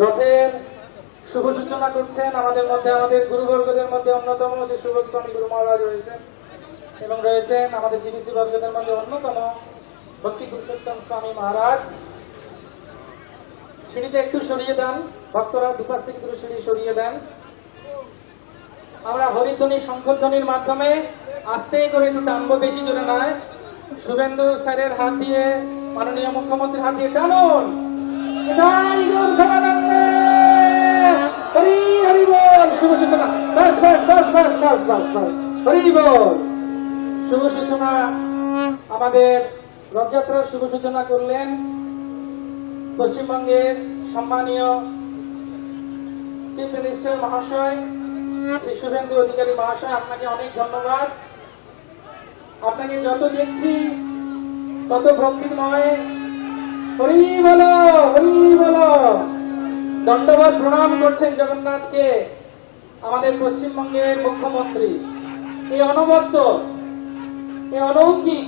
রথের শুভ সূচনা করছেন আমাদের মধ্যে, আমাদের গুরুবর্গদের মধ্যে অন্যতম যে সুবোধ স্বামী গুরু মহারাজ রয়েছেন এবং রয়েছেন আমাদের জীবিসি বর্গদের মধ্যে অন্যতম ভক্তি পুরুষোত্তম স্বামী মহারাজ। সিঁড়িটা একটু সরিয়ে দেন, ভক্তরা দুপাশ থেকে একটু সিঁড়ি সরিয়ে দেন। আমরা হরিধ্বনি শঙ্খধ্বনির মাধ্যমে আস্তে করে একটু টানবো, বেশি জোরে নয়। শুভেন্দু স্যারের হাত দিয়ে, মাননীয় মুখ্যমন্ত্রীর হাত দিয়ে টানুন। হরি হরি বল, শুভ সূচনা। বাস বাস বাস বাস বাস বাস বাস, হরি বল। শুভ সূচনা, আমাদের রথযাত্রার শুভ সূচনা করলেন পশ্চিমবঙ্গের সম্মানীয় চিফ মিনিস্টার মহাশয় শ্রী শুভেন্দু অধিকারী মহাশয়। আপনাকে অনেক ধন্যবাদ। আপনাকে যত দেখছি তত ভক্তিময়। হরি বলো, হরি বলো। দণ্ডবত প্রণাম করছেন জগন্নাথকে আমাদের পশ্চিমবঙ্গের মুখ্যমন্ত্রী। এই অনবদ্য, এই অলৌকিক